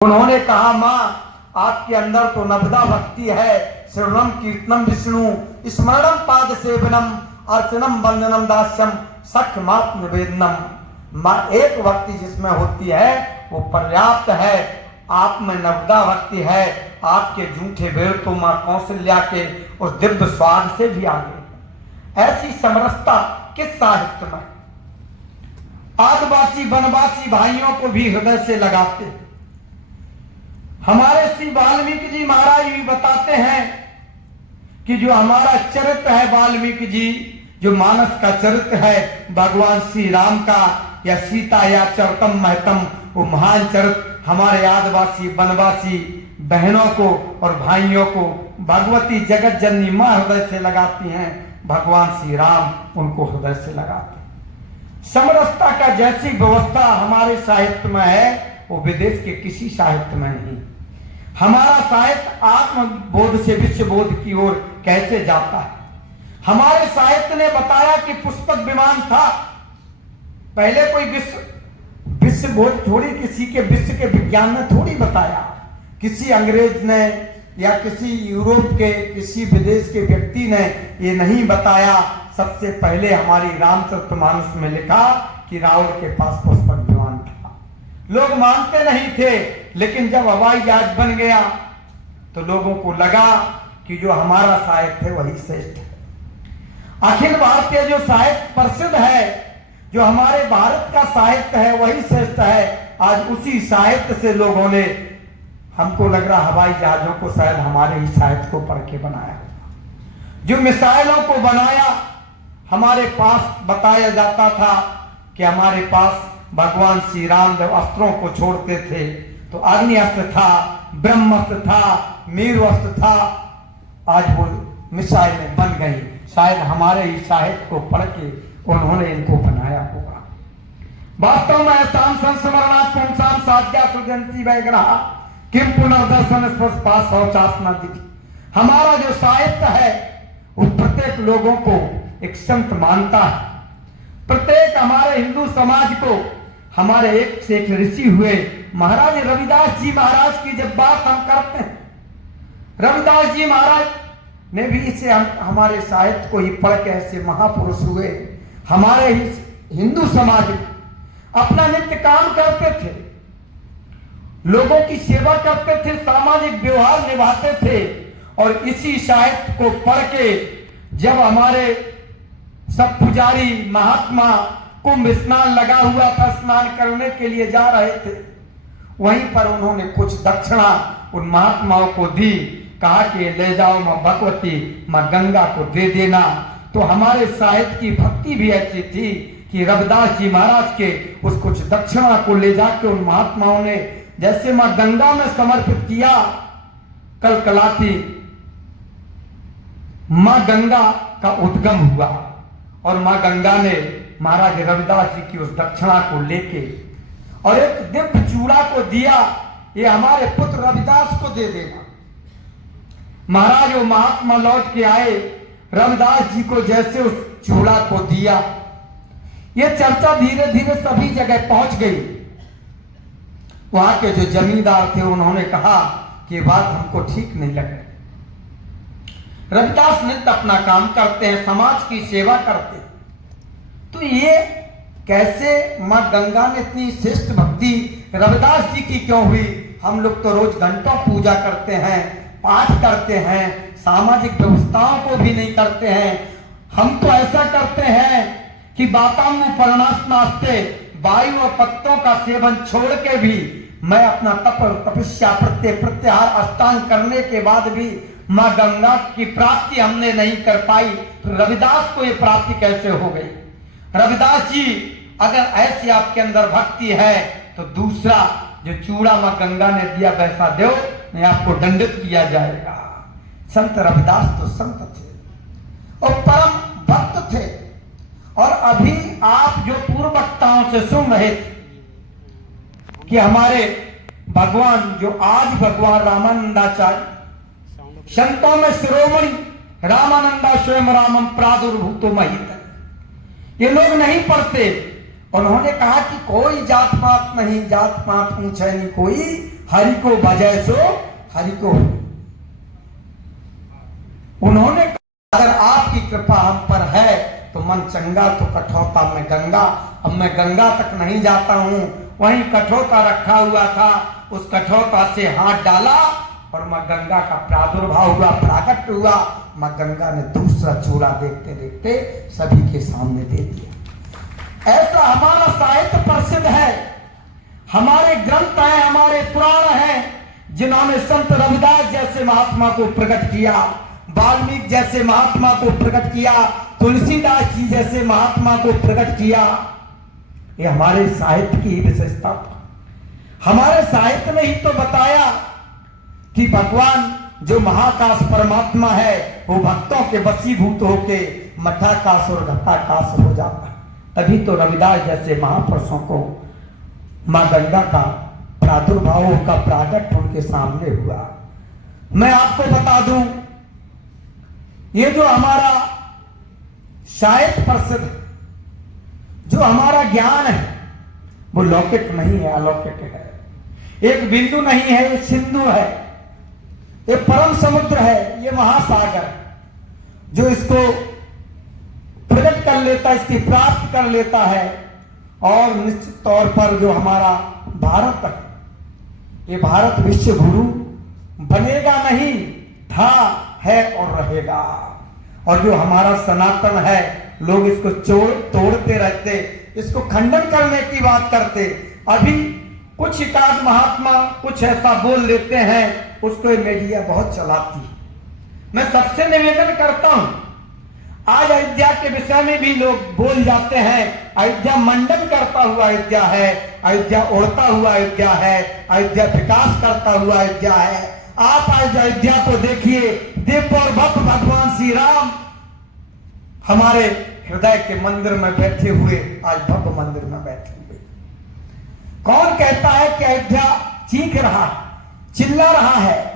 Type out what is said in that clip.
उन्होंने कहा, माँ आपके अंदर तो नवदा भक्ति है, श्रवणम कीर्तनम विष्णु स्मरणम पाद सेवनम अर्चनम वंदनम दास्यम सख्यमात्म निवेदनम। माँ एक भक्ति जिसमें होती है वो पर्याप्त है। आप में नवदा भक्ति है, आपके जूठे बेर तो माँ कौशल्या के उस दिव्य स्वाद से भी आगे। ऐसी समरसता किस साहित्य में। आदिवासी वनवासी भाइयों को भी हृदय से लगाते हैं। हमारे श्री वाल्मीकि जी महाराज भी बताते हैं कि जो हमारा चरित्र है, वाल्मीकि जी जो मानस का चरित्र है भगवान श्री राम का या सीता या चरतम महतम, वो महान चरित्र हमारे आदिवासी वनवासी बहनों को और भाइयों को भगवती जगत जननी मां हृदय से लगाती हैं, भगवान श्री राम उनको हृदय से लगाते हैं। समरसता का जैसी व्यवस्था हमारे साहित्य में है वो विदेश के किसी साहित्य में नहीं। हमारा साहित्य आत्मबोध से विश्वबोध की ओर कैसे जाता है। हमारे साहित्य ने बताया कि पुस्तक विमान था। पहले कोई विश्वबोध थोड़ी किसी के विश्व के विज्ञान ने थोड़ी बताया, किसी अंग्रेज ने या किसी यूरोप के किसी विदेश के व्यक्ति ने ये नहीं बताया। सबसे पहले हमारी रामचरितमानस में लिखा कि रावण के पास पुष्पक विमान था। लोग मानते नहीं थे, लेकिन जब हवाई जहाज बन गया तो लोगों को लगा कि जो हमारा साहित्य है वही श्रेष्ठ है। अखिल भारतीय जो साहित्य प्रसिद्ध है, जो हमारे भारत का साहित्य है वही श्रेष्ठ है। आज उसी साहित्य से लोगों ने, हमको लग रहा हवाई जहाजों को शायद हमारे ही साहित्य को पढ़ के बनाया। जो मिसाइलों को बनाया, हमारे पास बताया जाता था कि हमारे पास भगवान श्री राम जब अस्त्रों को छोड़ते थे तो अग्नि अस्त्र था, ब्रह्मास्त्र था, मेरु अस्त्र था। आज वो मिसाइलें बन गई। शायद हमारे ही साहित्य को पढ़ के उन्होंने इनको बनाया होगा। वास्तव में शाम संस्मरणा पुंसाम साध्या सुजंती वैग्रहा किम पुनर्दर्शन स्पर्श पास शौचासना दीदी। हमारा जो साहित्य है वो प्रत्येक लोगों को एक संत मानता है। प्रत्येक हमारे हिंदू समाज को हमारे एक से एक ऋषि हुए महाराज रविदास जी महाराज की जब बात हम करते हैं, रविदास जी महाराज ने भी इसे हमारे साहित्य को ही पढ़ के ऐसे महापुरुष हुए। हमारे ही हिंदू समाज में अपना नित्य काम करते थे, लोगों की सेवा करते थे, सामाजिक व्यवहार निभाते थे। और इसी साहित्य को पढ़ के जब हमारे सब पुजारी महात्मा कुंभ स्नान लगा हुआ था, स्नान करने के लिए जा रहे थे, वहीं पर उन्होंने कुछ दक्षिणा उन महात्माओं को दी। कहा कि ले जाओ मां भगवती मां गंगा को दे देना। तो हमारे साहित्य की भक्ति भी ऐसी थी कि रविदास जी महाराज के उस कुछ दक्षिणा को ले जाके उन महात्माओं ने जैसे मां गंगा में समर्पित किया। कलकलाती मां गंगा का उद्गम हुआ और मां गंगा ने महाराज रविदास जी की उस दक्षिणा को लेके और एक दिव्य चूड़ा को दिया, ये हमारे पुत्र रविदास को दे देना। महाराज वो महात्मा लौट के आए, रविदास जी को जैसे उस चूड़ा को दिया, ये चर्चा धीरे धीरे सभी जगह पहुंच गई। वहां के जो जमींदार थे उन्होंने कहा कि बात हमको ठीक नहीं लग रही। रविदास नित्य अपना काम करते हैं, समाज की सेवा करते हैं, तो ये कैसे मां गंगा ने इतनी श्रेष्ठ भक्ति रविदास जी की क्यों हुई। हम लोग तो रोज घंटों पूजा करते हैं, पाठ करते हैं, सामाजिक व्यवस्थाओं को भी नहीं करते हैं। हम तो ऐसा करते हैं कि बातांगु पर्णास्नास्ते, वायु और पत्तों का सेवन छोड़ के भी मैं अपना तपस्या प्रत्याहार अष्टांग करने के बाद भी मां गंगा की प्राप्ति हमने नहीं कर पाई। तो रविदास को ये प्राप्ति कैसे हो गई। रविदास जी अगर ऐसी आपके अंदर भक्ति है तो दूसरा जो चूड़ा मां गंगा ने दिया वैसा दो, नहीं आपको दंडित किया जाएगा। संत रविदास तो संत थे और परम भक्त थे। और अभी आप जो पूर्व वक्ताओं से सुन रहे थे कि हमारे भगवान जो आज भगवान रामानंदाचार्य संतों में शिरोमणि रामानंदा स्वयं रामम प्रादुर्भूतो महित, ये लोग नहीं पढ़ते। उन्होंने कहा कि कोई जात पात नहीं, जात पात ऊंचा नहीं कोई, हरि को भजै सो हरि को। उन्होंने कहा अगर आपकी कृपा हम पर है तो मन चंगा तो कठौता में गंगा। अब मैं गंगा तक नहीं जाता हूं, वहीं कठौता रखा हुआ था, उस कठौता से हाथ डाला और मां गंगा का प्रादुर्भाव हुआ, प्राकट हुआ। मां गंगा ने दूसरा चूड़ा देखते देखते सभी के सामने दे दिया। ऐसा हमारा साहित्य प्रसिद्ध है, हमारे ग्रंथ हैं, हमारे पुराण हैं, जिन्होंने संत रविदास जैसे महात्मा को प्रकट किया, वाल्मीकि जैसे महात्मा को प्रकट किया, तुलसीदास जी जैसे महात्मा को प्रकट किया। ये हमारे साहित्य की विशेषता था। हमारे साहित्य में ही तो बताया कि भगवान जो महाकाश परमात्मा है वो भक्तों के वशीभूत होके मठाकाश और घटाकाश हो जाता है। तभी तो रविदास जैसे महापुरुषों को मां गंगा का प्रादुर्भाव का प्राकट उनके सामने हुआ। मैं आपको बता दूं, ये जो हमारा साहित्य प्रसिद्ध, जो हमारा ज्ञान है वो लौकिक नहीं है, अलौकिक है। एक बिंदु नहीं है, ये सिंधु है, ये परम समुद्र है, ये महासागर, जो इसको प्रकट कर लेता है, इसकी प्राप्त कर लेता है। और निश्चित तौर पर जो हमारा भारत है, ये भारत विश्व गुरु बनेगा नहीं, था, है और रहेगा। और जो हमारा सनातन है, लोग इसको तोड़ते रहते, इसको खंडन करने की बात करते। अभी कुछ एकाध महात्मा कुछ ऐसा बोल लेते हैं, उसको मीडिया बहुत चलाती है। मैं सबसे निवेदन करता हूं, आज अयोध्या के विषय में भी लोग बोल जाते हैं, अयोध्या मंडन करता हुआ अयोध्या है, अयोध्या उड़ता हुआ अयोध्या है, अयोध्या विकास करता हुआ अयोध्या है। आप आज अयोध्या को देखिए, दिव्य और भव्य भगवान श्री राम हमारे हृदय के मंदिर में बैठे हुए, आज भव्य मंदिर में बैठे हुए। कौन कहता है कि अयोध्या चीख रहा है, चिल्ला रहा है?